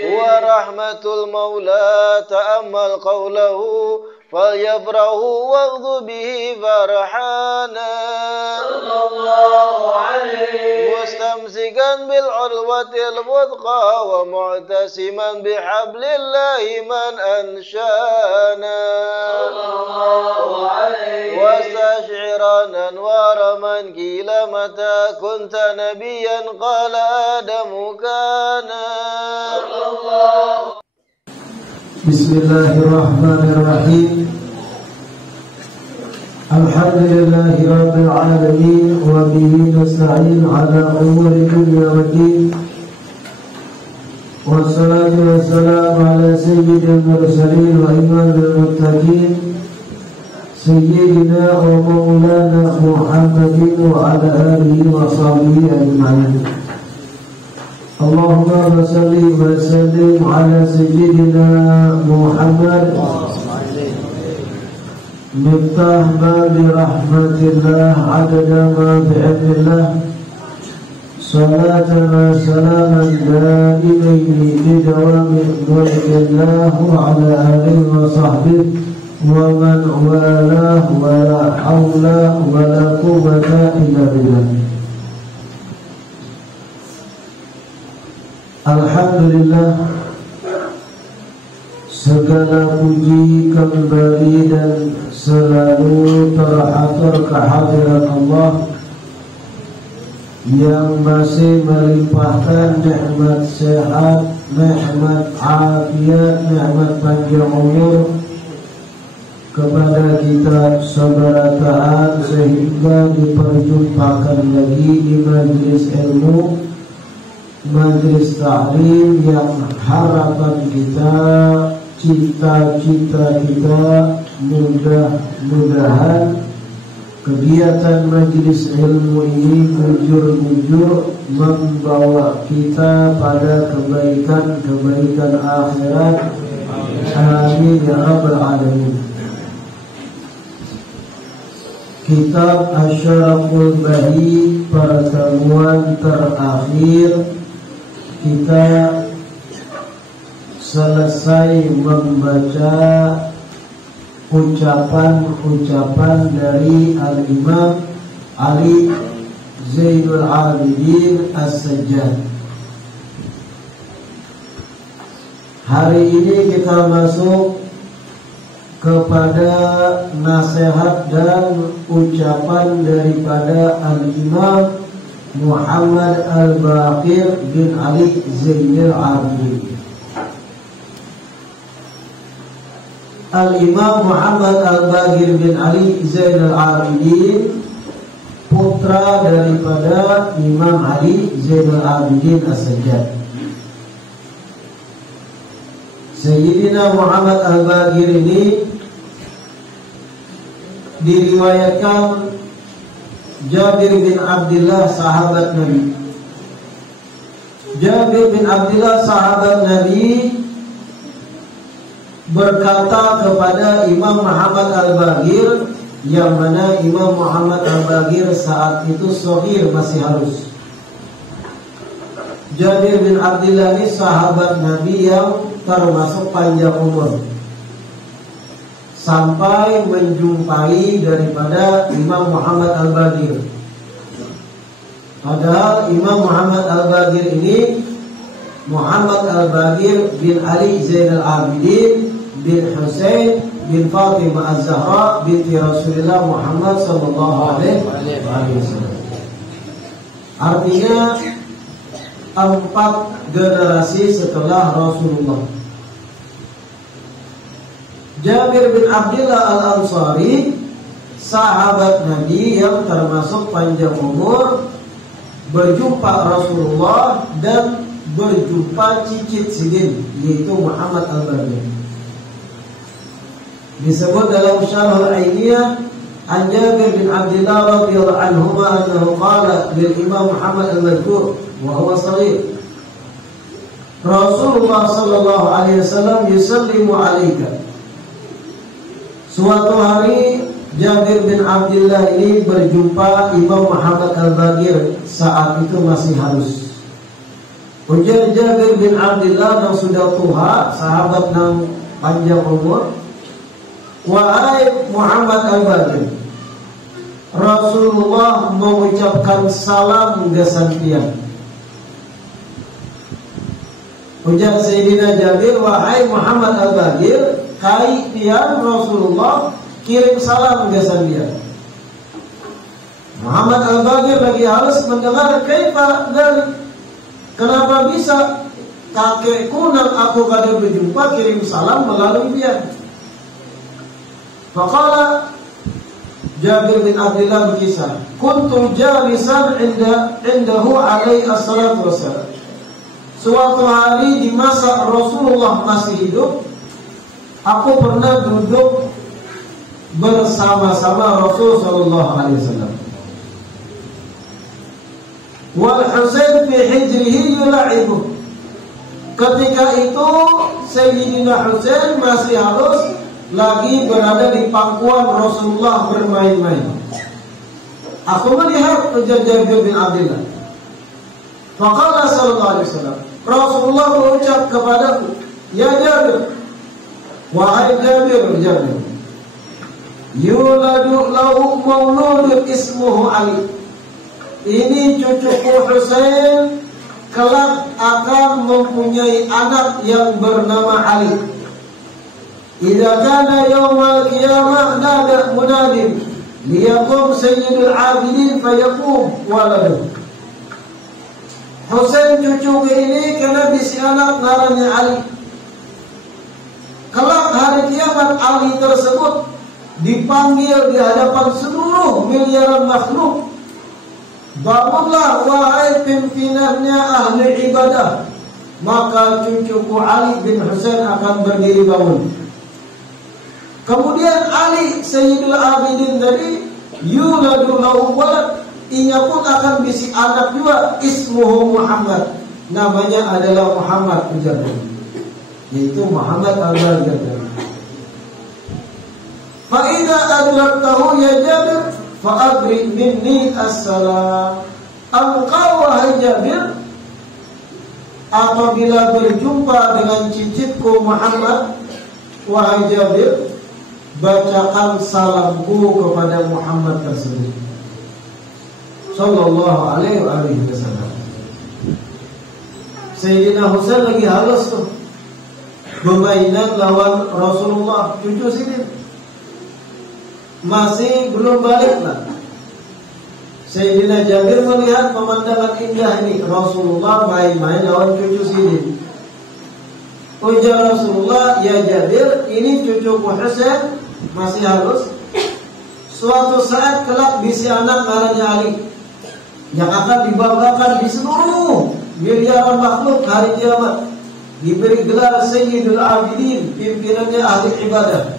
ورحمة المولى تأمل قوله فليفرحوا واغض به فرحانا صلى الله عليه مستمسكا بالعروة الوثقى ومعتصما بحبل الله من أنشانا صلى الله عليه واستشعرا أنوار من قيل متى كنت نبيا قال آدم كان صلى الله. Bismillahirrahmanirrahim. Alhamdulillahi rabbil alamin wa bihi nasta'in ala umuri dunya waddin. Wassalatu wassalamu ala sayyidil mursalin wa imamil muttaqin sayyidina wa maulana Muhammadin wa ala alihi wa sahbihi ajma'in. Allahumma salli wa sallim ala sayyidina Muhammad miftah babi rahmatillah adada ma bi'idnillah salatan wa salaman daimaini bidawami mulkillah wa ala alihi wa sahbihi wa man walah wa la hawla wa la quwwata illa billah. Alhamdulillah, segala puji kembali dan selalu teratur kehadiran Allah yang masih melimpahkan nikmat sehat, nikmat afiat, nikmat panjang umur kepada kita saudara taat sehingga diperjumpakan lagi di majelis ilmu, majelis ta'lim yang harapan kita, cita-cita kita mudah-mudahan kegiatan majelis ilmu ini mujur-mujur membawa kita pada kebaikan-kebaikan akhirat. Amin ya rabbal alamin. Kitab Asy-Syaraful Bahi, pertemuan terakhir kita selesai membaca ucapan-ucapan dari Al-Imam Ali Zainul Abidin As-Sajjad. Hari ini kita masuk kepada nasihat dan ucapan daripada Al-Imam Muhammad Al-Baqir bin Ali Zainul Abidin. Al-Imam Muhammad Al-Baqir bin Ali Zainul Abidin putra daripada Imam Ali Zainul Abidin As-Sajjad. Sayyidina Muhammad Al-Baqir ini diriwayatkan Jabir bin Abdullah sahabat Nabi. Jabir bin Abdullah sahabat Nabi berkata kepada Imam Muhammad Al-Baqir, yang mana Imam Muhammad Al-Baqir saat itu shagir, masih halus. Jabir bin Abdullah ini sahabat Nabi yang termasuk panjang umur, sampai menjumpai daripada Imam Muhammad Al-Baqir. Padahal Imam Muhammad Al-Baqir ini Muhammad Al-Baqir bin Ali Zainal Abidin bin Husain bin Fatimah Az-Zahra binti Rasulullah Muhammad sallallahu alaihi wasallam. Artinya 4 generasi setelah Rasulullah. Jabir bin Abdullah Al-Ansari, sahabat Nabi yang termasuk panjang umur, berjumpa Rasulullah dan berjumpa cicit sidin, yaitu Muhammad Al-Baqir. Disebut dalam Syarh Al-Ainiyah an Jabir bin Abdullah radhiyallahu anhu annahu qala lil Imam Muhammad Al-Madhkur wa huwa shaghir, Rasulullah sallallahu alaihi wasallam yusallimu alaika. Suatu hari Jabir bin Abdullah ini berjumpa Imam Muhammad Al-Baqir, saat itu masih halus. Ujar Jabir bin Abdullah yang sudah tua, sahabat yang panjang umur, wahai Muhammad Al-Bagir, Rasulullah mengucapkan salam gesantian. Ujar Sayyidina Jabir, wahai Muhammad Al-Bagir, kai tiang Rasulullah kirim salam gesantian. Muhammad Al-Bagir lagi harus mendengar kaifa dan kenapa bisa kakekku dan aku kada berjumpa kirim salam melalui dia. Faqala Jabir bin Abdullah berkisah, kuntu jalisan indahu alaihi assalatu wassalam. Suatu hari di masa Rasulullah masih hidup, aku pernah duduk bersama-sama Rasul sallallahu alaihi wasallam. Wal Husain fi hijrihi yula'ibu. Ketika itu Sayyidina Husain masih halus lagi berada di pangkuan Rasulullah bermain-main. Aku melihat ujar Jabir bin Abdullah. Faqala sallallahu alaihi wasallam, Rasulullah berucap kepadaku, ya Jabir, wahai Jabir, yuladu lahu mauludun ismuhu Ali. Ini cucuku Husain kelak akan mempunyai anak yang bernama Ali. Idza kana yaumal qiyamah nada munadin liyaqum sayyidul abidin fayaqum waladuh. Husain cucuku ini kena bisi anak namanya Ali. Kelak hari kiamat Ali tersebut dipanggil di hadapan seluruh miliaran makhluk. Bangunlah wahai pimpinannya ahli ibadah. Maka cucuku Ali bin Husain akan berdiri bangun. Kemudian Ali Sayyidul Abidin tadi yuladu lahu walad, ia pun akan bisi anak juga, ismuhu Muhammad, namanya adalah Muhammad ujarnya, yaitu Muhammad Al-Bagir. Fa idza adraktahu ya Jabir fa'abri minni assalam. Engkau wahai Jabir, apabila berjumpa dengan cicitku Muhammad, wahai Jabir, bacakan salamku kepada Muhammad tersebut sallallahu alaihi wasallam. Sayyidina Husain lagi halus tuh, bermainan lawan Rasulullah, cucu sini masih belum balik lah. Sayyidina Jabir melihat pemandangan indah ini, Rasulullah main-main lawan cucu sini. Ujar Rasulullah, ya Jabir, ini cucuku Husain masih halus. Suatu saat kelak bisi anak namanya Ali yang akan dibanggakan di seluruh miliaran makhluk hari kiamat, diberi gelar Sayyidul Abidin, pimpinannya ahli ibadah.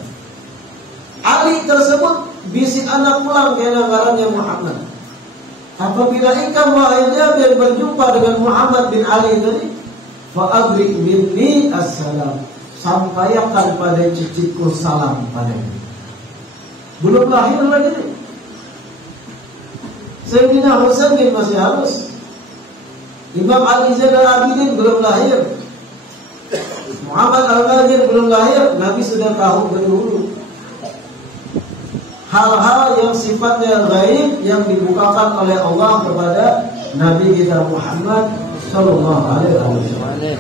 Ali tersebut bisi anak pulang karena ngarannya Muhammad. Apabila ikam wahai Jabir berjumpa dengan Muhammad bin Ali tadi, fa'abri minni assalam, sampaikan pada cicitku salam padanya. Belum lahir lagi nih. Sayyidina Husain masih halus. Imam Ali Zainal Abidin belum lahir. Muhammad Al-Bagir belum lahir. Nabi sudah tahu berdahulu hal-hal yang sifatnya gaib yang dibukakan oleh Allah kepada Nabi kita Muhammad sallallahu alaihi wasallam.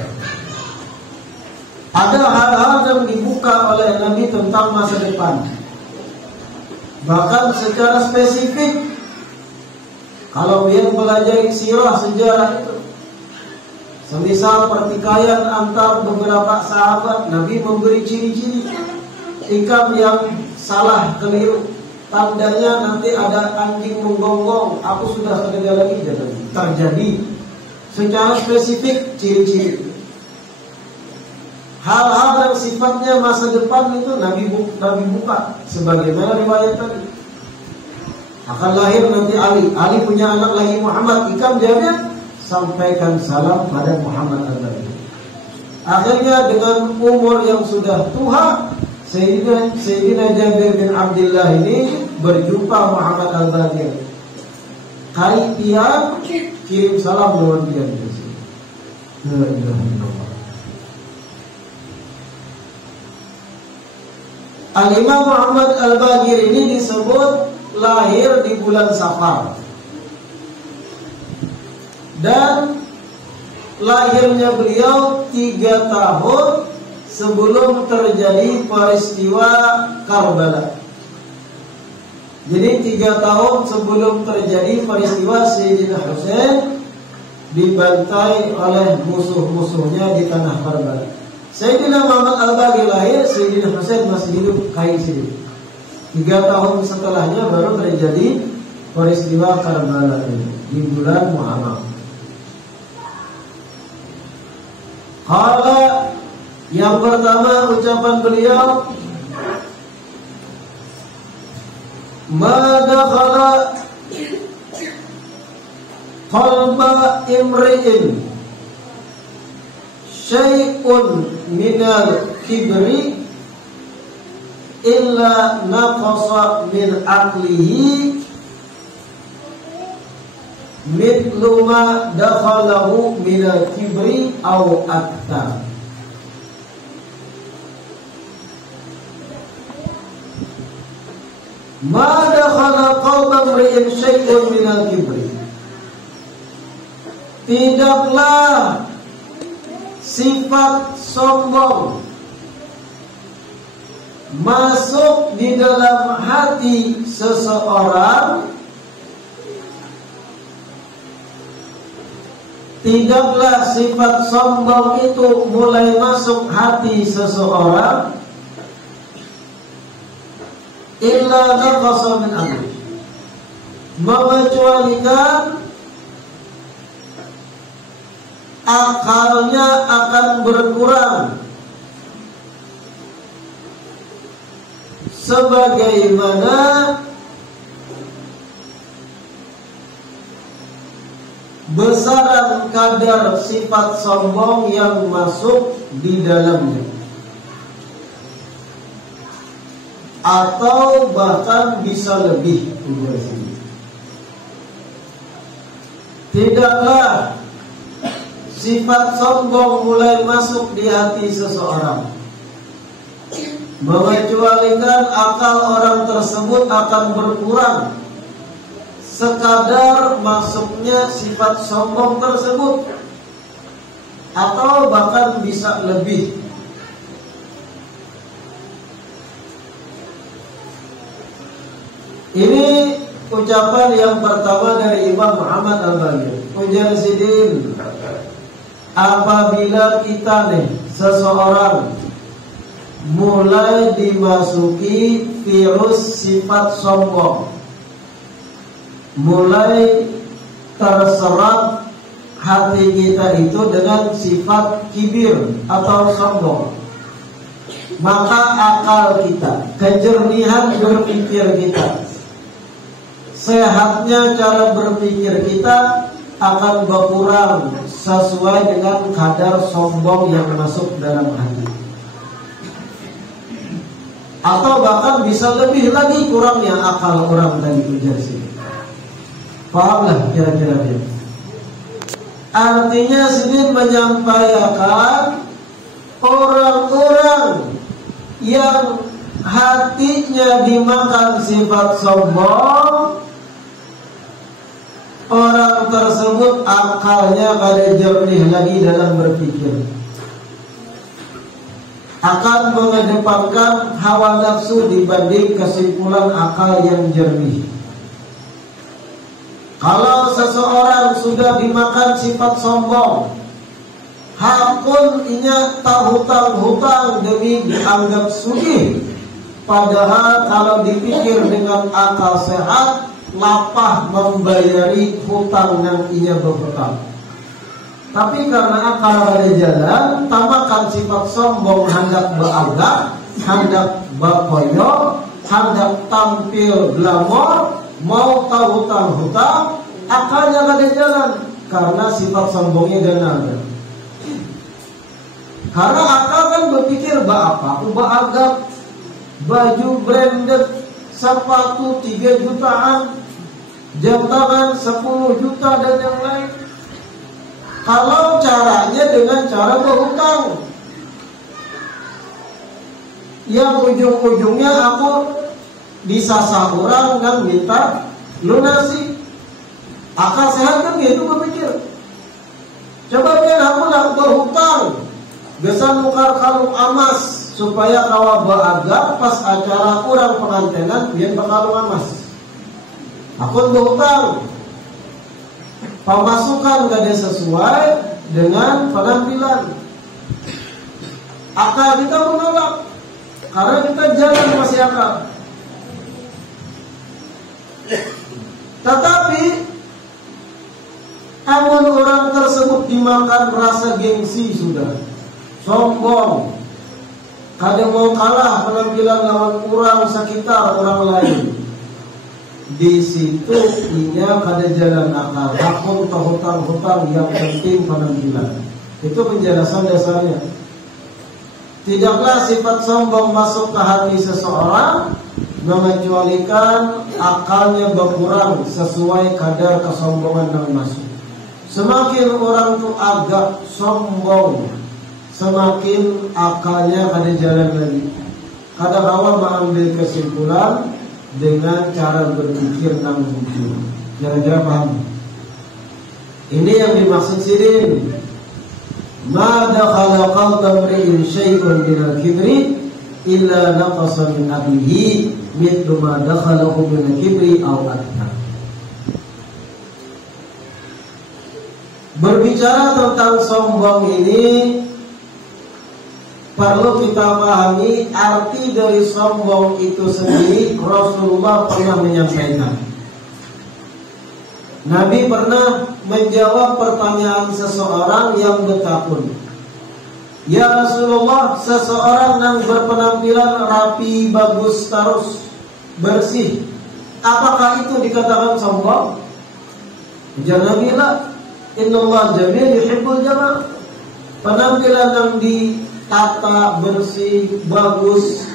Ada hal-hal yang dibuka oleh Nabi tentang masa depan. Bahkan secara spesifik, kalau dia mempelajari sirah sejarah itu, semisal pertikaian antar beberapa sahabat, Nabi memberi ciri-ciri. Ikam yang salah keliru, tandanya nanti ada anjing menggonggong, aku sudah kerja lagi terjadi. Secara spesifik ciri-ciri. Hal-hal yang sifatnya masa depan itu Nabi buka, sebagaimana riwayat tadi. Akan lahir nanti Ali. Ali punya anak lagi Muhammad. Ikam Jabir, sampaikan salam pada Muhammad Al-Bagir. Akhirnya dengan umur yang sudah tua, Sayyidina Jabir bin Abdullah ini berjumpa Muhammad Al-Bagir. Kali tiang kirim salam lewat dia. La ilaha illallah. Al-Imam Muhammad Al-Baqir ini disebut lahir di bulan Safar. Dan lahirnya beliau 3 tahun sebelum terjadi peristiwa Karbala. Jadi 3 tahun sebelum terjadi peristiwa Sayyidina Husain dibantai oleh musuh-musuhnya di tanah Karbala. Sayyidina Muhammad Al-Baqir lahir, Sayyidina Husain masih hidup kain sini. 3 tahun setelahnya baru terjadi peristiwa Karbala ini di bulan Muharram. Qala, yang pertama ucapan beliau, ma dakhala qalba imri'in syai'un minal kibri illa naqasa min aqlihi mithlu ma dakhalahu minal kibri aw akthar. Ma dakhala qalba imri'in syai'un minal kibri, tidaklah sifat sombong masuk di dalam hati seseorang. Tidaklah sifat sombong itu mulai masuk hati seseorang illa naqasa min amri, mengecualikan akalnya akan berkurang sebagaimana besaran kadar sifat sombong yang masuk di dalamnya, atau bahkan bisa lebih. Tidaklah sifat sombong mulai masuk di hati seseorang mengecualikan akal orang tersebut akan berkurang sekadar masuknya sifat sombong tersebut, atau bahkan bisa lebih. Ini ucapan yang pertama dari Imam Muhammad Al-Baqir. Ujar Sidin, apabila kita seseorang mulai dimasuki virus sifat sombong, mulai terserap hati kita itu dengan sifat kibir atau sombong, maka akal kita, kejernihan berpikir kita, sehatnya cara berpikir kita akan berkurang sesuai dengan kadar sombong yang masuk dalam hati, atau bahkan bisa lebih lagi kurangnya akal orang tadi ujar sini. Pahamlah kira-kira dia. Artinya sini menyampaikan orang-orang yang hatinya dimakan sifat sombong, orang tersebut akalnya kada jernih lagi dalam berpikir, akan mengedepankan hawa nafsu dibanding kesimpulan akal yang jernih. Kalau seseorang sudah dimakan sifat sombong, hakun inya hutang-hutang demi dianggap sugih, padahal kalau dipikir dengan akal sehat, lapah membayari hutang yang inya berhutang. Tapi karena akal ada jalan, tamakan sifat sombong, hendak beranggap, hendak berkoyok, hendak tampil glamor, mau tahu hutang-hutang, akalnya ada jalan karena sifat sombongnya dan ada. Karena akal kan berpikir apa? Beranggap baju branded, sepatu 3 jutaan, jam tangan 10 juta dan yang lain. Kalau caranya dengan cara berhutang, yang ujung-ujungnya aku disasar orang dan minta lunasi. Akal sehat kan gitu berpikir. Coba biar aku nak berhutang, gesan nukar kalung emas supaya kawa beragak pas acara kurang pengantenan biar berkalung emas. Aku berhutang, pemasukan gak ada sesuai dengan penampilan. Akal kita menolak karena kita jalan masih akal. Tetapi amun orang tersebut dimakan rasa gengsi sudah, sombong, kadang mau kalah penampilan lawan kurang sekitar orang lain. Di situ ia kada jalan akal, takut hutang-hutang, yang penting penampilan. Itu penjelasan dasarnya. Tidaklah sifat sombong masuk ke hati seseorang mengecualikan akalnya berkurang sesuai kadar kesombongan yang masuk. Semakin orang itu agak sombong, semakin akalnya kada jalan lagi. Kada kawa mengambil kesimpulan dengan cara berpikir yang jujur. Kira-kira paham? Ini yang dimaksud sirin. Ma dakhala qalba imri'in syai'un minal kibri illa naqasa min abihi mithlu ma dakhalahu minal kibri aw akthar. Berbicara tentang sombong ini perlu kita pahami arti dari sombong itu sendiri. Rasulullah pernah menyampaikan. Nabi pernah menjawab pertanyaan seseorang yang bertakun. Ya Rasulullah, seseorang yang berpenampilan rapi, bagus, terus bersih, apakah itu dikatakan sombong? Jangan bilang Innallah jamil yuhibbul jamal. Penampilan yang ditata, bersih, bagus,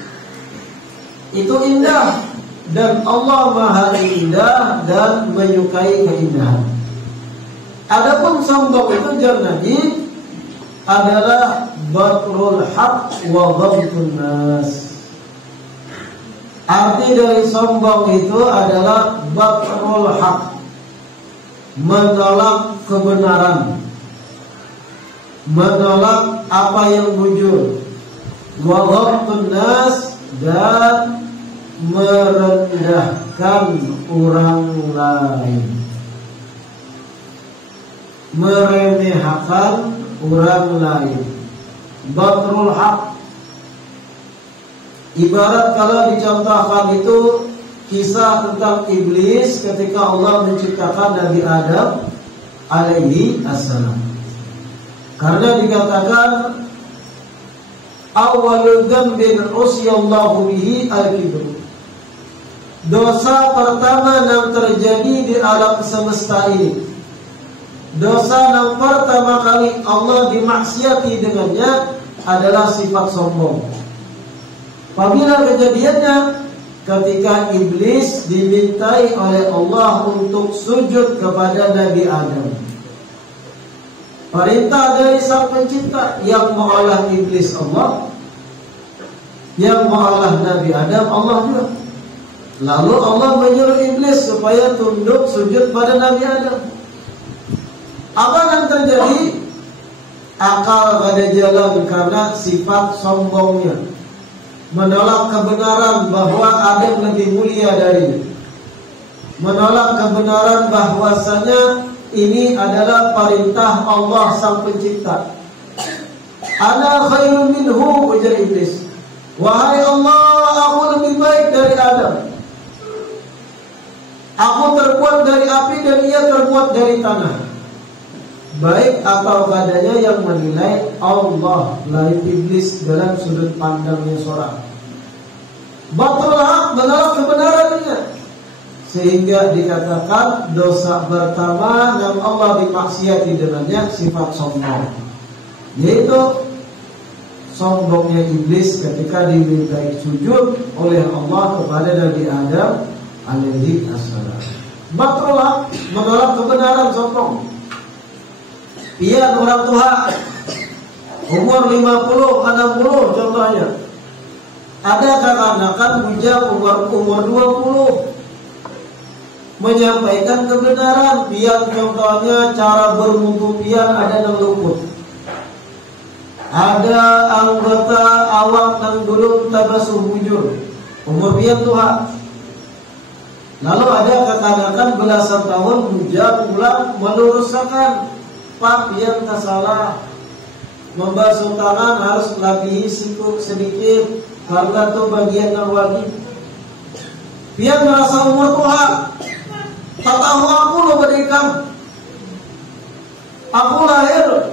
itu indah, dan Allah Maha Indah dan menyukai keindahan. Adapun sombong itu jadi adalah batrul haq wa ghamtun nas. Arti dari sombong itu adalah batrul haq, menolak kebenaran, menolak apa yang jujur, wa ghamtun nas, dan merendahkan orang lain, meremehkan orang lain. Batrul haq ibarat kalau dicontohkan itu kisah tentang iblis ketika Allah menciptakan Nabi Adam alaihi assalam. Karena dikatakan awwalul dzambin usyallahu bihi al-kibr. Dosa pertama yang terjadi di alam semesta ini, dosa yang pertama kali Allah dimaksiati dengannya adalah sifat sombong. Apabila kejadiannya ketika iblis dimintai oleh Allah untuk sujud kepada Nabi Adam. Perintah dari Sang Pencipta, yang mengolah iblis Allah, yang mengolah Nabi Adam Allah juga. Lalu Allah menyuruh iblis supaya tunduk sujud pada Nabi Adam. Apa yang terjadi? Akal pada jalan karena sifat sombongnya, menolak kebenaran bahwa Adam lebih mulia darinya, menolak kebenaran bahwasanya ini adalah perintah Allah Sang Pencipta. Ana khairun minhu, ujar iblis. Wahai Allah, aku lebih baik dari Adam. Aku terbuat dari api dan ia terbuat dari tanah. Baik atau adanya yang menilai Allah lain iblis dalam sudut pandangnya seorang. Batrul haq, menolak kebenarannya. Sehingga dikatakan dosa pertama yang Allah dimaksiati dengannya sifat sombong, yaitu sombongnya iblis ketika dimintai sujud oleh Allah kepada Nabi Adam alaihi assalam. Batrul haq, menolak kebenaran, sombong. pian orang tua umur 50, 60 contohnya. Ada kekanak-kanakan bujang umur 20 menyampaikan kebenaran. Pian contohnya cara berwudu pian ada yang luput. Ada anggota awak yang belum tabasuh bujur umur pian tua. Lalu ada kekanak-kanakan belasan tahun bujang pulang meluruskan, Pak pian tak salah, membasuh tangan harus lebih siku sedikit karena itu bagian yang wajib. Pian merasa umur tua, tak tahu aku lo berikan. Aku lahir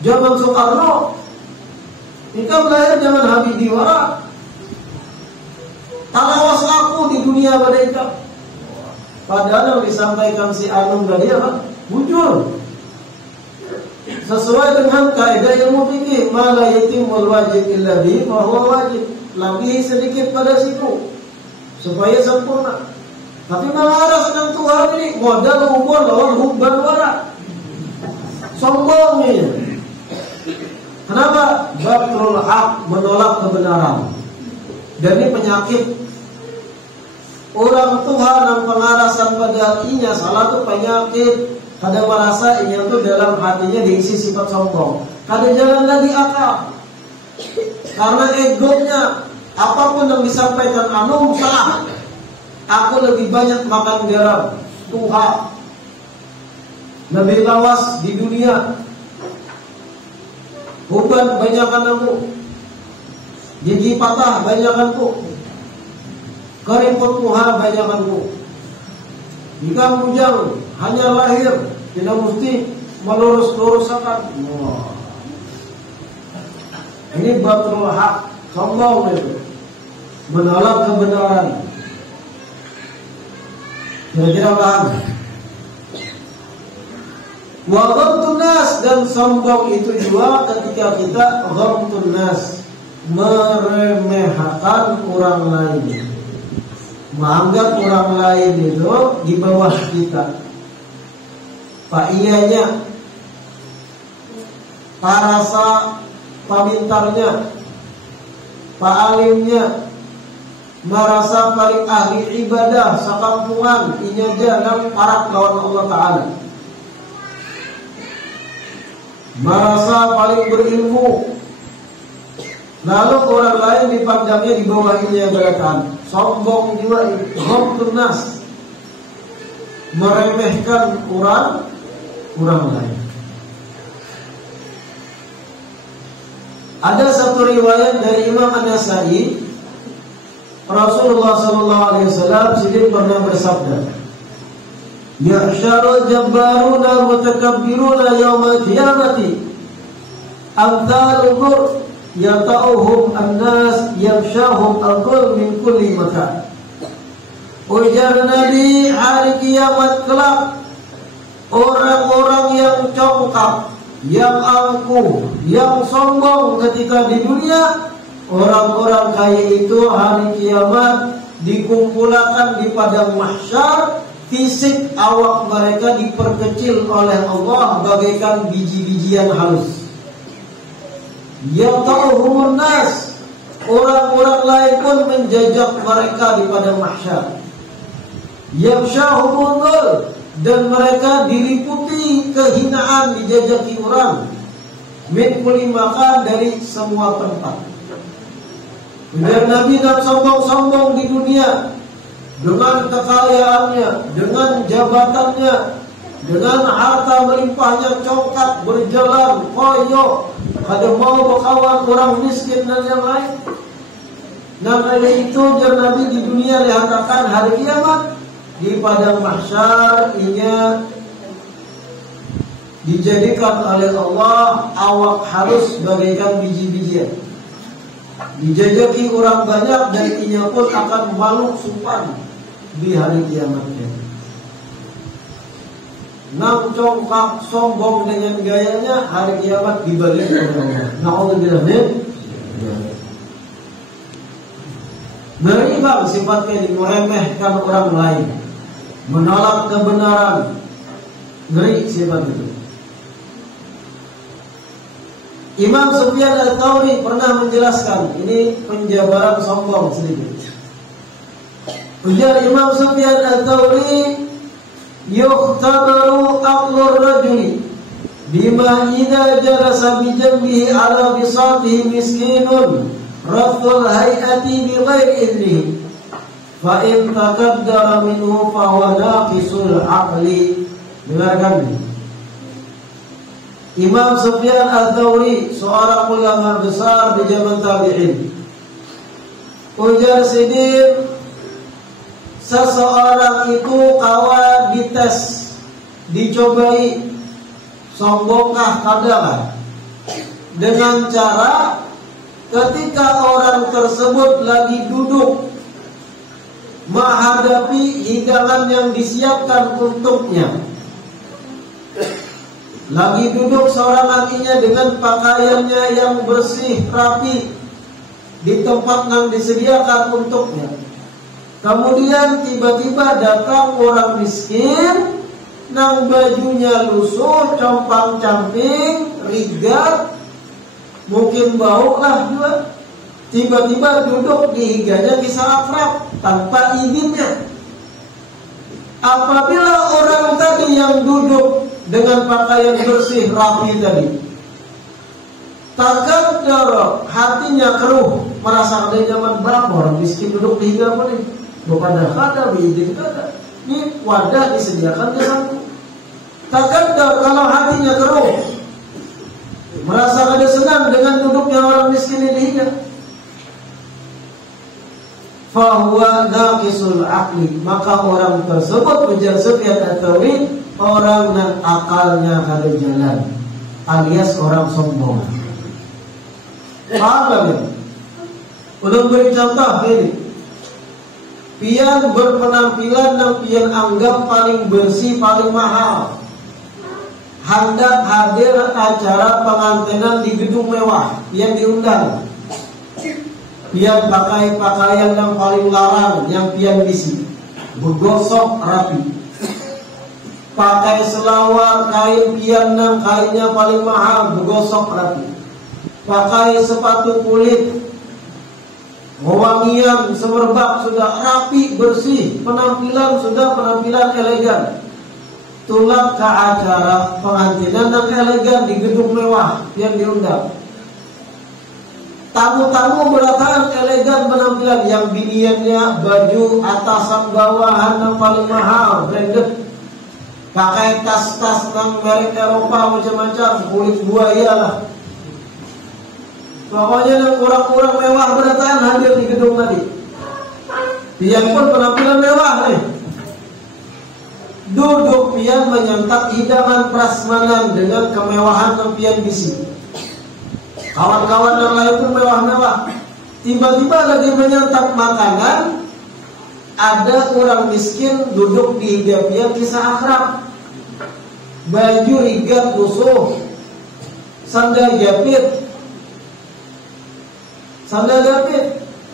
zaman Soekarno, ikam lahir zaman Habibie Wara. Tak lawas aku di dunia mereka. Padahal yang disampaikan si Anung tadi apa? Bujur. Sesuai dengan kaidah ilmu fikih, ma la yatimul wajib illa bihi fa huwa wajib. Lebih sedikit pada siku supaya sempurna. Tapi malah sedang Tuhan ini modal umur lawan hubban wara. Sombong ini. Kenapa? Batrul haq, menolak kebenaran. Dan ini penyakit. Orang Tuhan yang pengarasan pada inya salah itu penyakit. Kada merasa inya itu dalam hatinya diisi sifat sombong. Kada jalan lagi akal. Karena egonya, apapun yang disampaikan anu salah. Aku lebih banyak makan garam, Tuhan lebih lawas di dunia. Beban banyakan aku, gigi patah banyakanku, keriput muha banyakanku. Jika bujang hanya lahir, tidak mesti melurus-luruskan. Ini batrul haq, sombong itu, menolak kebenaran. Kira-kira paham? Wa ghamtun nas, dan sombong itu juga ketika kita ghamtun nas, meremehkan orang lain, menganggap orang lain itu di bawah kita. Pak iyanya, pak rasa pamintarnya, pak alimnya, merasa paling ahli ibadah sakampungan inya jangan parak lawan Allah Ta'ala, merasa paling berilmu, lalu orang lain dipandangnya di bawah inya beratan. Sombong juga itu, ghamtun nas, meremehkan orang lain. Ada satu riwayat dari Imam An-Nasai, Rasulullah sallallahu alaihi wasallam sidin pernah bersabda, "Yahsyarul jabbaruna mutakabbiruna yaumal qiyamati amthalul ghur yata'uhum an-nas yamshahum al-qul min kulli makan." Ujar Nabi, hari kiamat kelak orang-orang yang congkak, yang angkuh, yang sombong ketika di dunia, orang-orang kaya itu hari kiamat dikumpulkan di padang mahsyar, fisik awak mereka diperkecil oleh Allah bagaikan biji-bijian halus. Yata'uhumun nas, orang-orang lain pun menjajak mereka di padang mahsyar. Yamshahumul dhul, dan mereka diliputi kehinaan, dijajaki orang. Min kulli makan, dari semua tempat. Biar Nabi tak sombong-sombong di dunia dengan kekayaannya, dengan jabatannya, dengan harta melimpahnya, congkak, berjalan, koyo, kada mau berkawan orang miskin dan yang lain. Nah dari itu jar Nabi di dunia dikatakan hari kiamat di padang mahsyar inya dijadikan oleh Allah awak halus bagaikan biji-bijian. Dijajaki orang banyak dan inya pun akan malu sumpan di hari kiamatnya. Nam congkak sombong dengan gayanya, hari kiamat dibalik oleh Allah. Na'udzubillah min. Merimbang sifatnya meremehkan orang lain, menolak kebenaran, Ngeri sifat itu. Imam Sufyan Ats-Tsauri pernah menjelaskan, ini penjabaran sombong sedikit. Ujar Imam Sufyan Ats-Tsauri, yukhtabaru aqlur rajuli bima idza jalasa bi jambihi ala bisatihi miskinun raful hayati bi ghairi idnihi fa in taqaddara minhu fa huwa naqisul aqli. Dengarkan ini. Imam Sufyan Ats-Tsauri, seorang ulama besar di zaman tabi'in, ujar sidin, seseorang itu kawan dites, dicobai, sombongkah kadang, dengan cara ketika orang tersebut lagi duduk menghadapi hidangan yang disiapkan untuknya, lagi duduk seorang lakinya dengan pakaiannya yang bersih, rapi di tempat yang disediakan untuknya. Kemudian tiba-tiba datang orang miskin nang bajunya lusuh, compang-camping, rigat, mungkin bau lah juga. Tiba-tiba duduk di higanya kisah akrab tanpa izinnya. Apabila orang tadi yang duduk dengan pakaian bersih rapi tadi takadar, hatinya keruh, merasa ada zaman berapa orang miskin duduk di higa apa nih, bukan ada izin kada, ini wadah disediakan ke satu. Takadar, kalau hatinya keruh, merasa ada senang dengan duduknya orang miskin di higa, fahuwa naqisul aqli, maka orang tersebut ujar Sufyan Ats-Tsauri, orang yang akalnya kada jalan, alias orang sombong. Paham tak? Udah beri contoh ini. Pian berpenampilan yang pian anggap paling bersih, paling mahal, hendak hadir acara pengantinan di gedung mewah, pian diundang. Pian pakai pakaian yang paling larang, yang pian bisi, bergosok rapi, pakai selawar kain pian yang kainnya paling mahal, bergosok rapi, pakai sepatu kulit, wewangian, semerbak, sudah rapi, bersih, penampilan sudah penampilan elegan, tulak ke acara pengantinan yang elegan di gedung mewah yang diundang. Tamu-tamu berdatangan elegan penampilan, yang biniannya baju atasan bawahan yang paling mahal, branded, pakai tas-tas yang merek Eropa macam-macam, kulit buaya lah. Pokoknya orang-orang mewah berdatangan hadir di gedung tadi. Pian pun penampilan mewah nih. Duduk pian menyantap hidangan prasmanan dengan kemewahan yang pian bisi. Kawan-kawan yang lain pun mewah-mewah. Tiba-tiba lagi menyantap makanan, ada orang miskin duduk di higa pian kisah akrab. Baju rigat lusuh, sandal jepit,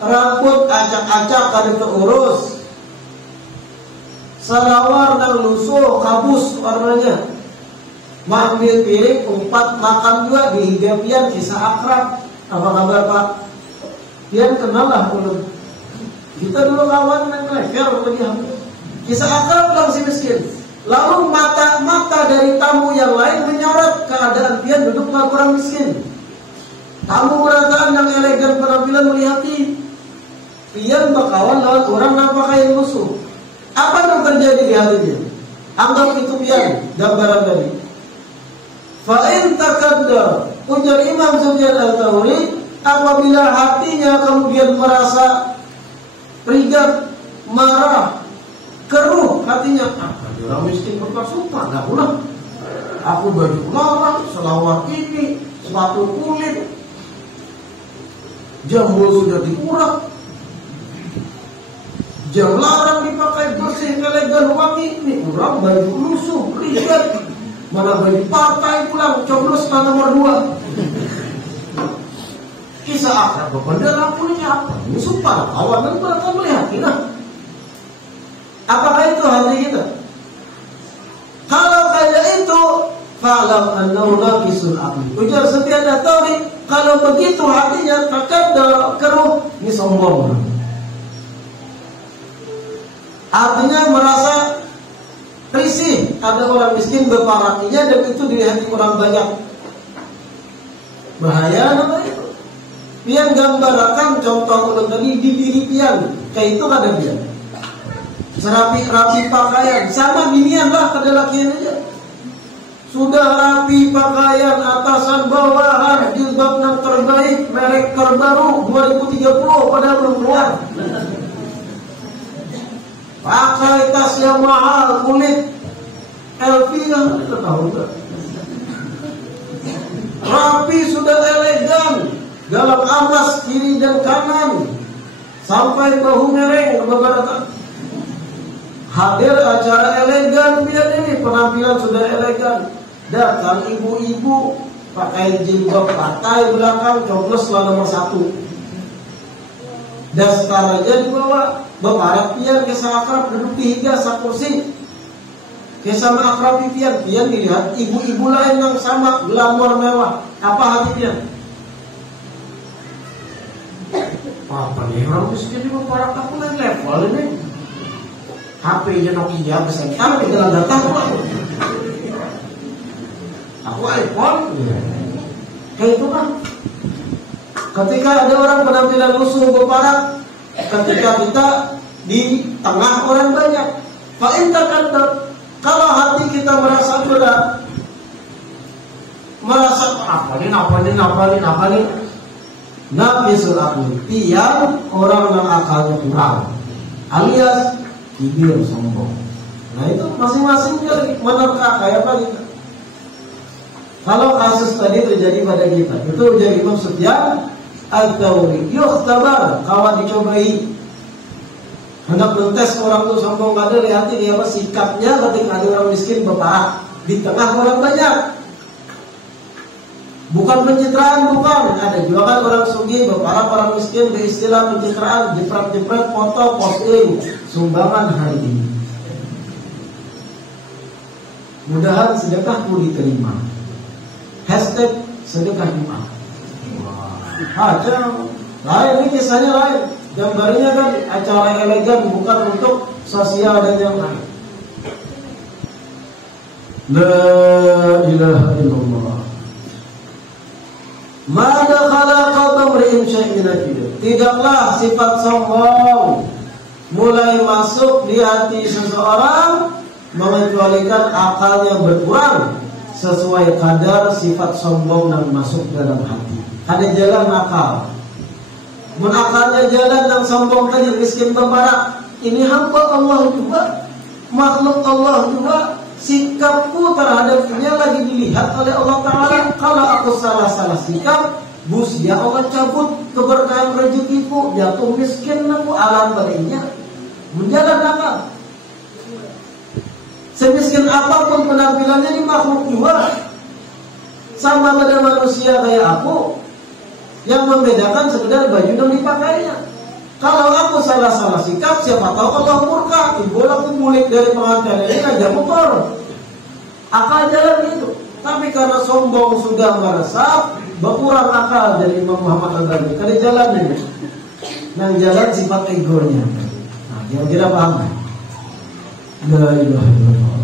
rambut acak-acak kada keurus, selawar yang lusuh, kabus warnanya, mengambil piring, umpat makan juga di higa pian kisah akrab. Apa kabar Pak? Pian kenal lah belum? Kita dulu kawan yang leker lagi. Kisah akrab bilang si miskin. Lalu mata dari tamu yang lain menyorot keadaan pian duduk dengan orang miskin. Tamu berataan yang elegan penampilan melihati pian bakawan lawan orang yang pakai musuh. Apa yang terjadi di hatinya? Anggap itu pian gambaran tadi. Fa'in takaddar, ujar Imam Sufyan Ats-Tsauri, apabila hatinya kemudian merasa rigat, marah, keruh hatinya, orang miskin berkasumpah, enggak pula. Aku baju larang, selawar ini, sepatu kulit, jambul sudah dikurak, jam larang dipakai bersih, elegan, wangi. Ini orang baju lusuh, rigat, mana baju partai pulang, coblos nomor 2. Kisah akrab berbendera punya apa? Ini sumpah, kawan itu akan melihat kita. Apakah itu hati kita? Kalau kayak fa'lam annahu naqisul aqli. Ujar Sufyan Ats-Tsauri, kalau begitu hatinya takabbar keruh, ini sombong. Artinya merasa risih ada orang miskin berparatinya dan itu dilihat orang banyak. Bahaya namanya itu. Pian gambarkan contoh ulang tadi di diri pian, kayak itu ada pian. Serapi pakaian, sama binian lah kada lakian aja. Sudah rapi pakaian atasan bawahan, jilbab yang terbaik, merek terbaru 2030 padahal belum keluar. Pakai tas yang mahal, kulit LV yang kita tahu enggak? Rapi sudah elegan, dalam amas kiri dan kanan, sampai bahu mereng beberapa. Hadir acara elegan, biar ini penampilan sudah elegan. Datang ibu-ibu pakai jilbab patai belakang, coblos lah nomor 1. Dasar aja dibawa, beparat pian kisah akrab duduk di higa sakursi. Kisah akrab pian dilihat ibu-ibu lain yang sama glamor mewah. Apa hati pian? Apa nih orang miskin di beparat aku naik level ini? HP-nya Nokia besentar, tinggal datang aku iPhone. Kayak itu kan. Ketika ada orang penampilan lusuh beparat, ketika kita di tengah orang banyak, kalau hati kita merasa berat, merasa apa nih, nafisul aqli, pian orang yang akalnya kurang, alias kibir sombong. Nah itu masing-masing menerka kayak apa kita. Kalau kasus tadi terjadi pada kita, itu jadi Imam Sufyan Ats-Tsauri, yukhtabar, kawan dicobai. Hendak mentes orang itu sombong kada, lihat ini apa sikapnya ketika ada orang miskin beparat di tengah orang banyak. Bukan pencitraan, bukan. Ada juga kan orang sugih beparat orang miskin beristilah pencitraan, jepret-jepret foto posting sumbangan hari ini. Mudahan sedekahku diterima. Hashtag sedekah Jumat. Aja lain, ini kisahnya lain. Gambarnya kan acara elegan, bukan untuk sosial dan yang lain. La ilaha illallah. Mada khalaqa bamri'in syai'in akidah. Tidaklah sifat sombong mulai masuk di hati seseorang mengecualikan akalnya berkurang sesuai kadar sifat sombong yang masuk dalam hati. Ada jalan akal. Mun akalnya jalan yang sombong tadi, miskin beparat, ini hamba Allah juga, makhluk Allah juga, sikapku terhadapnya lagi dilihat oleh Allah Ta'ala. Kalau aku salah sikap, ya Allah cabut keberkahan rezekiku, jatuh miskin aku alam badannya. Menjalan akal. Semiskin apapun penampilannya di makhluk juga, sama pada manusia kayak aku. Yang membedakan sekedar baju yang dipakainya. Kalau aku salah sikap, siapa tahu Allah murka, timbul aku mulik dari pengantin ini aja motor. Akal jalan itu. Tapi karena sombong sudah meresap, berkurang akal dari Imam Muhammad Al-Ghazali. Kali jalan ini, yang jalan sifat egonya. Nah, kira-kira paham? La ilaha illallah.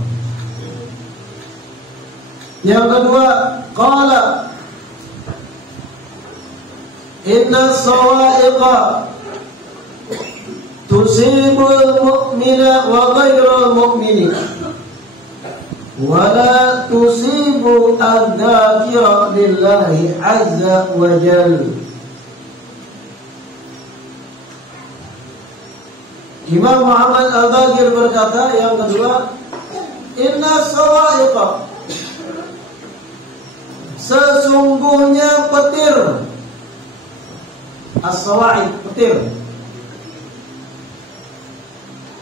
Yang kedua, qala inna sawa'iqa tusibul mu'mina wa ghairul mu'mini wa la tusibu ad-dhakira lillahi azza wa jalla. Imam Muhammad Al-Baqir berkata yang kedua, inna sawa'iqa, sesungguhnya petir, as-sawa'iq, petir,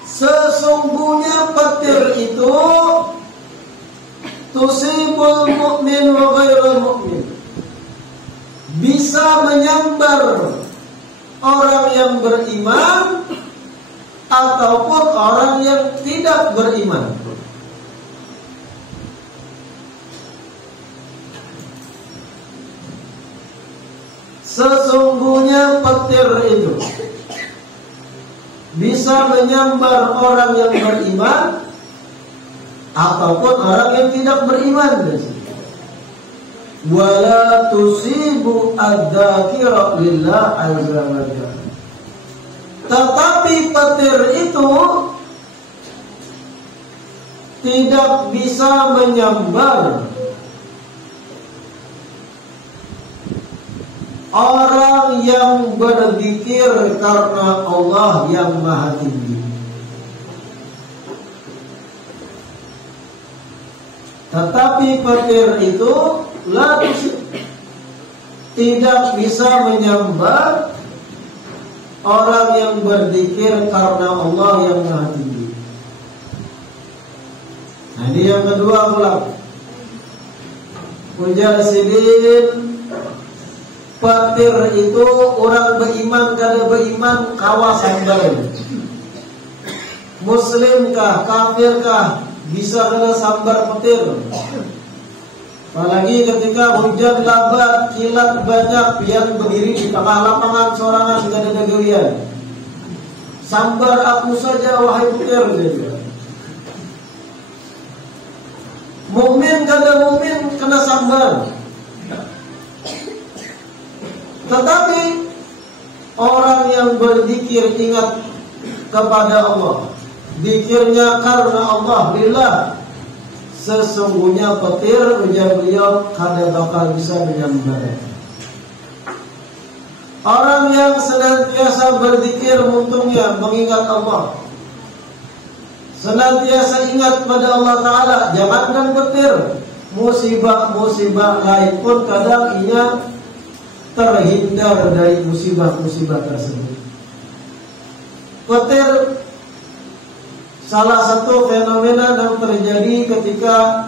sesungguhnya petir itu tusibul mu'min wa ghairul mu'min, bisa menyambar orang yang beriman ataupun orang yang tidak beriman. Sesungguhnya petir itu bisa menyambar orang yang beriman ataupun orang yang tidak beriman. Wala tusibu ad-dzakira lillah azza wa jalla. Tetapi petir itu tidak bisa menyambar orang yang berzikir karena Allah yang Maha Tinggi. Tetapi petir itu tidak bisa menyambar orang yang berzikir karena Allah yang Maha Tinggi. Nah, ini yang kedua pula. Ujar sidin, petir itu orang beriman kada beriman kawasan baru. Muslimkah, kafirkah, bisa kena sambar petir. Apalagi ketika hujan lebat, kilat banyak, pian berdiri di tengah lapangan sorangan tidak ada negerian. Sambar aku saja wahai petir. Mukmin kada mukmin kena sambar. Tetapi orang yang berzikir ingat kepada Allah, zikirnya karena Allah lillah, sesungguhnya petir, ujar beliau, kada bakal bisa menyambar. Orang yang senantiasa berzikir untungnya mengingat Allah, senantiasa ingat pada Allah Ta'ala. Jangankan petir, musibah-musibah lain pun kadang ia terhindar dari musibah-musibah tersebut. Petir salah satu fenomena yang terjadi ketika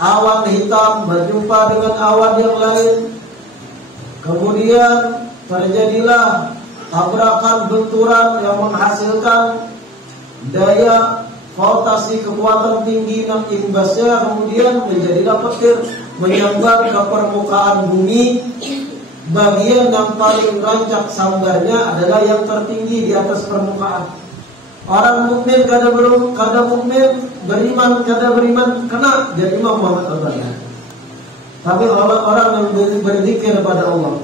awan hitam berjumpa dengan awan yang lain. Kemudian terjadilah tabrakan benturan yang menghasilkan daya voltasi kekuatan tinggi dan imbasnya kemudian menjadilah petir menyambar ke permukaan bumi. Bagian yang paling rancak sambarnya adalah yang tertinggi di atas permukaan. Orang mukmin kada mukmin, beriman kada beriman kena jadi Imam Muhammad Al-Baqir. Tapi orang yang berzikir pada Allah,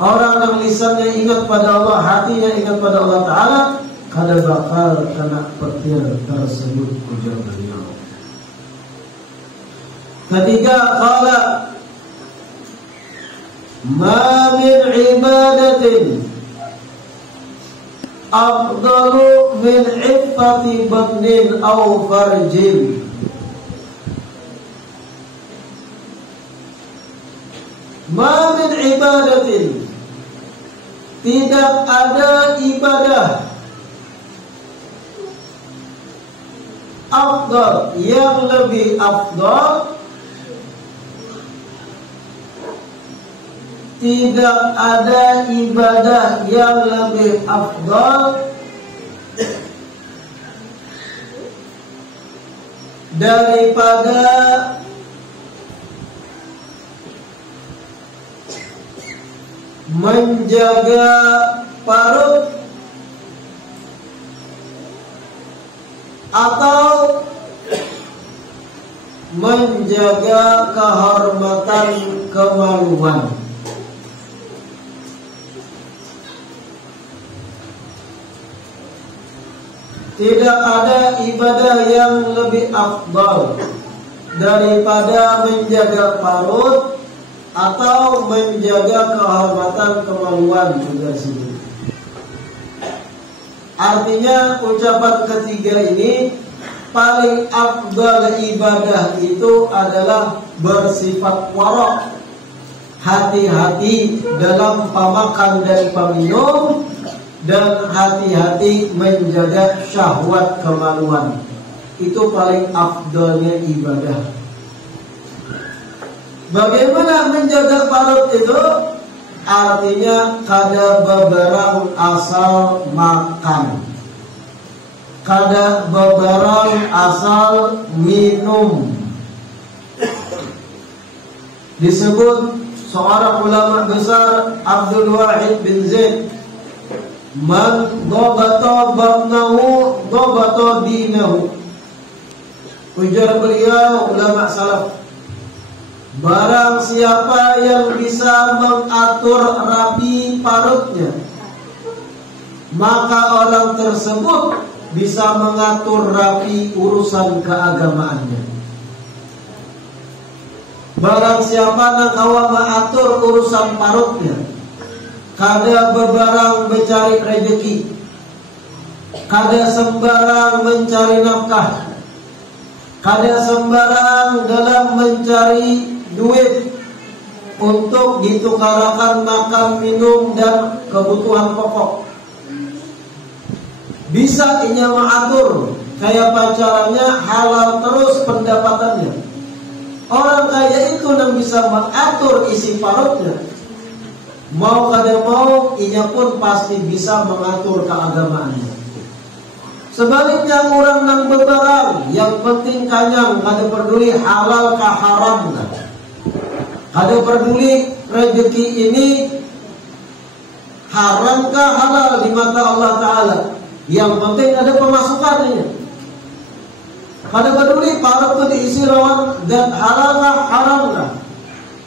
orang yang lisannya ingat pada Allah, hatinya ingat pada Allah Ta'ala, kada bakal kena petir tersebut, ujar beliau. Ketiga, qala ma min ibadatin afdalu min iffati batnin aw farjin. Ma min ibadatin, tidak ada ibadah afdal, yang lebih afdal, tidak ada ibadah yang lebih afdal daripada menjaga parut atau menjaga kehormatan kemaluan. Tidak ada ibadah yang lebih afdal daripada menjaga parut atau menjaga kehormatan kemaluan juga sih. Artinya ucapan ketiga ini paling afdal ibadah itu adalah bersifat warok, hati-hati dalam pemakan dan peminum, dan hati-hati menjaga syahwat kemaluan. Itu paling afdalnya ibadah. Bagaimana menjaga parut itu? Artinya kada beberang asal makan, kada beberang asal minum. Disebut seorang ulama besar Abdul Wahid bin Zaid, man dhabata batnahu dhabata dinahu. Ujar beliau ulama salaf, barang siapa yang bisa mengatur rapi parutnya, maka orang tersebut bisa mengatur rapi urusan keagamaannya. Barang siapa yang kawa mengatur urusan parutnya, kada bebarang mencari rezeki, kada sembarang mencari nafkah, kada sembarang dalam mencari duit untuk ditukarakan makan, minum, dan kebutuhan pokok. Bisa inya mengatur kayak pacarannya halal terus pendapatannya. Orang kaya itu yang bisa mengatur isi parutnya, mau kada mau inya pun pasti bisa mengatur keagamaannya. Sebaliknya orang yang bebarang, yang penting kanyang, kada peduli halal kah haram kah, kada peduli rezeki ini haram kah halal di mata Allah Ta'ala, yang penting ada pemasukannya. Kada peduli parut itu diisi rawan dan halal kah haram kah.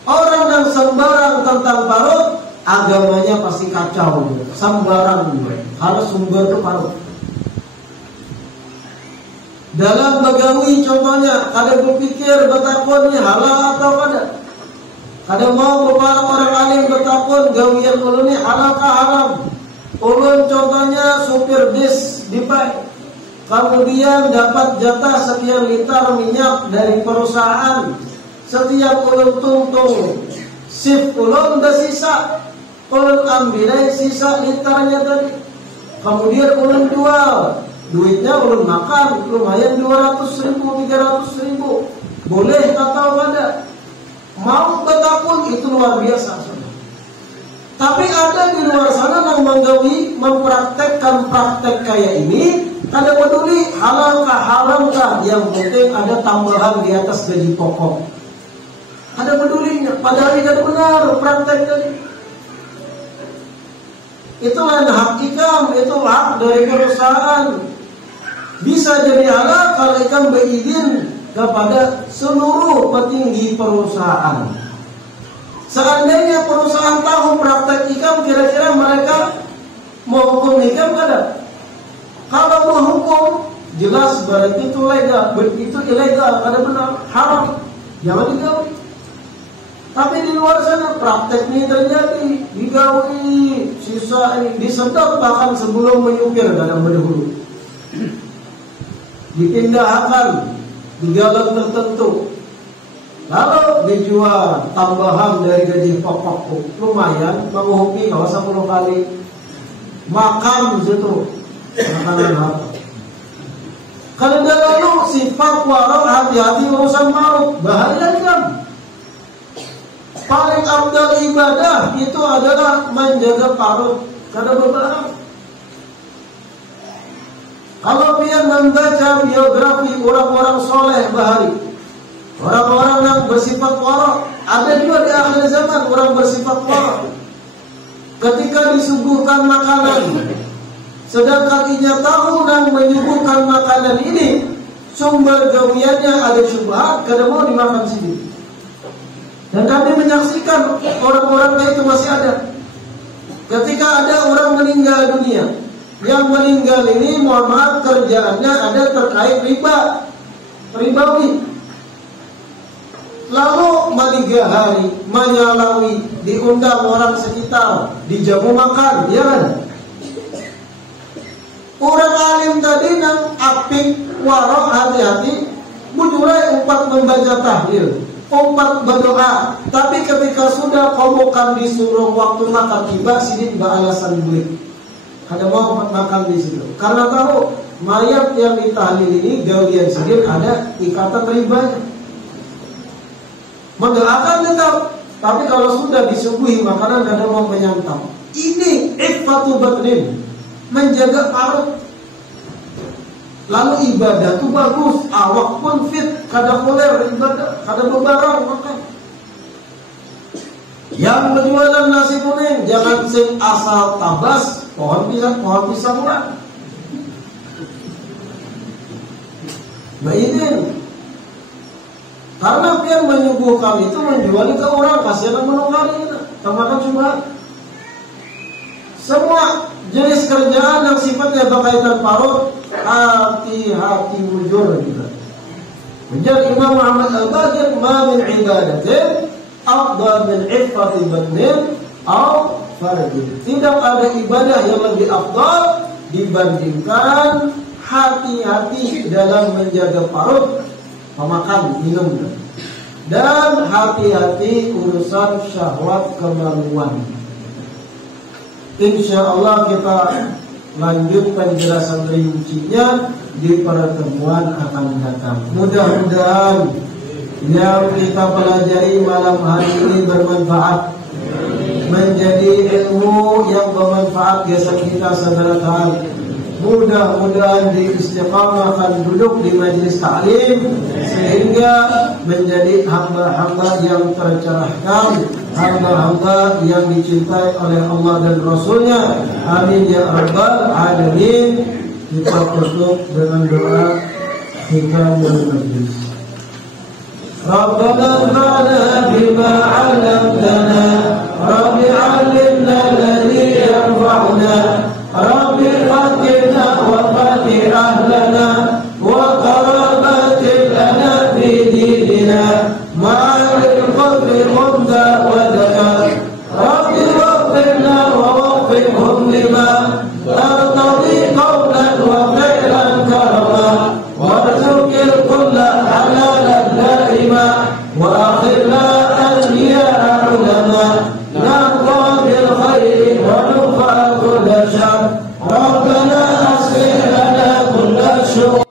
Orang yang sembarang tentang parut, agamanya pasti kacau. Sembarang harus sumber ke parut. Dalam begawi contohnya, kada berpikir betapunnya halal atau kada. Kada mau beberapa orang alim betapun gawian ulun ini halal kah haram. Ulun contohnya supir bis di Pai, kemudian dapat jatah sekian liter minyak dari perusahaan. Setiap ulun tungtung shift ulun dah sisa, ulun ambil sisa liternya tadi, kemudian ulun jual, duitnya ulun makan lumayan 200.000, 300.000. Boleh atau kada? Mau betapun itu luar biasa. Tapi ada di luar sana yang menggawi, mempraktekkan praktek kayak ini, kada peduli halal kah haram kah, yang penting ada tambahan di atas gaji pokok. Ada pedulinya, padahal tidak benar praktek tadi. Itu hak ikam, itu hak dari perusahaan. Bisa jadi halal kalau ikam berizin kepada seluruh petinggi perusahaan. Seandainya perusahaan tahu praktek ikam, kira-kira mereka mau hukum ikam kada? Kalau mau hukum, jelas berarti itu legal, itu ilegal, kada benar, haram, jangan digawi. Tapi di luar sana praktek ini terjadi, digawi, sisa ini disedot bahkan sebelum menyupir kadang berdahulu, dipindahkan di jalan tertentu. Lalu dijual tambahan dari gaji pokok, lumayan menghubungi kalau 10 kali makan situ makanan apa. Kalau dia lalu sifat warok, hati-hati urusan maut, bahaya kan. Paling afdal ibadah itu adalah menjaga parut, kada bebarang. Kalau dia membaca biografi orang-orang soleh bahari, orang-orang yang bersifat warok, ada juga di akhir zaman orang bersifat warok. Ketika disuguhkan makanan, sedangkan ia tahu dan menyuguhkan makanan ini, sumber gawiannya ada syubhat, kada mau dimakan sendiri. Dan kami menyaksikan orang-orang itu masih ada. Ketika ada orang meninggal dunia, yang meninggal ini mohon maaf kerjaannya ada terkait ribawi. Lalu maliga hari menyalawi, diundang orang sekitar, dijamu makan, ya kan? Orang alim tadi yang apik warok, hati-hati, mujurai umpat membaca tahlil, umpat berdoa. Tapi ketika sudah komokan disuruh waktu makan tiba, sini beralasan bulik. Kada mau makan di situ, karena tahu mayat yang ditahlil ini gawian sendiri ada ikatan ribanya. Mendoakan tetap, tapi kalau sudah disuguhi makanan kada mau menyantap. Ini iffatul batnin, menjaga parut. Lalu ibadah itu bagus, awak pun fit, kada koler ibadah, kada bebarang makan. Yang berjualan nasi kuning jangan sing asal tabas pohon pisang murah. Baidin. Karena yang menyuguhkan itu menjual ke orang, kasihan menukar itu, termakan subhat. Semua jenis kerjaan yang sifatnya berkaitan parut, hati-hati mujur juga. Ujar Imam Muhammad Al-Baqir, ma min ibadatin afdal min iffati batnin aw farjin. Tidak ada ibadah yang lebih afdal dibandingkan hati-hati dalam menjaga parut, pemakan, minum, dan hati-hati urusan syahwat kemaluan. Insya Allah kita lanjut penjelasan rincinya di pertemuan akan datang. Mudah-mudahan yang kita pelajari malam hari ini bermanfaat, menjadi ilmu yang bermanfaat jasad kita saudara ta'ala. Mudah-mudahan diistiqamahkan duduk di majlis ta'lim sehingga menjadi hamba-hamba yang tercerahkan, hamba-hamba yang dicintai oleh Allah dan Rasulnya. Amin ya rabbal alamin. Kita tutup dengan doa khitamul majlis. Rabbana anfa'na bima 'allamtana, Rabbi 'allimna alladhi yanfa'una, Rabbi fatina wa fatih ahlana wa karabatin lana fi dinina ma'al qadri qumda wa zakat. Rabbi waffirna wa waffirhum lima tartadi qawlan wa fi'lan karama warzuqil kulla halalan daima wa akhirna anbiya'a ulama naqwa bil khairi wa nufa'a kulla syar. Rabbana aslih lana kulla syur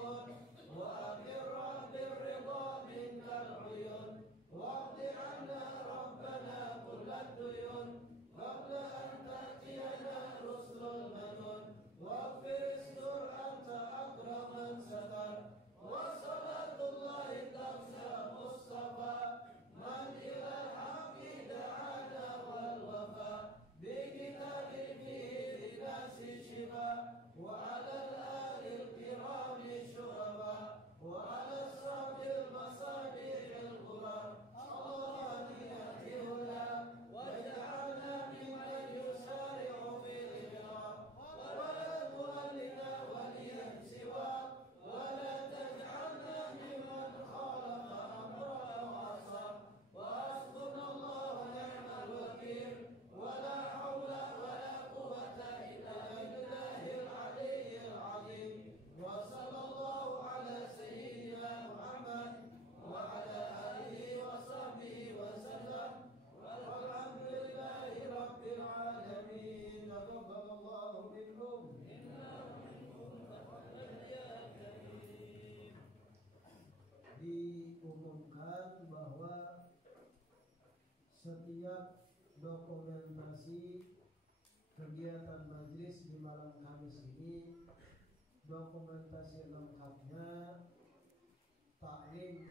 diumumkan bahwa setiap dokumentasi kegiatan majlis di malam Kamis ini, dokumentasi lengkapnya taklim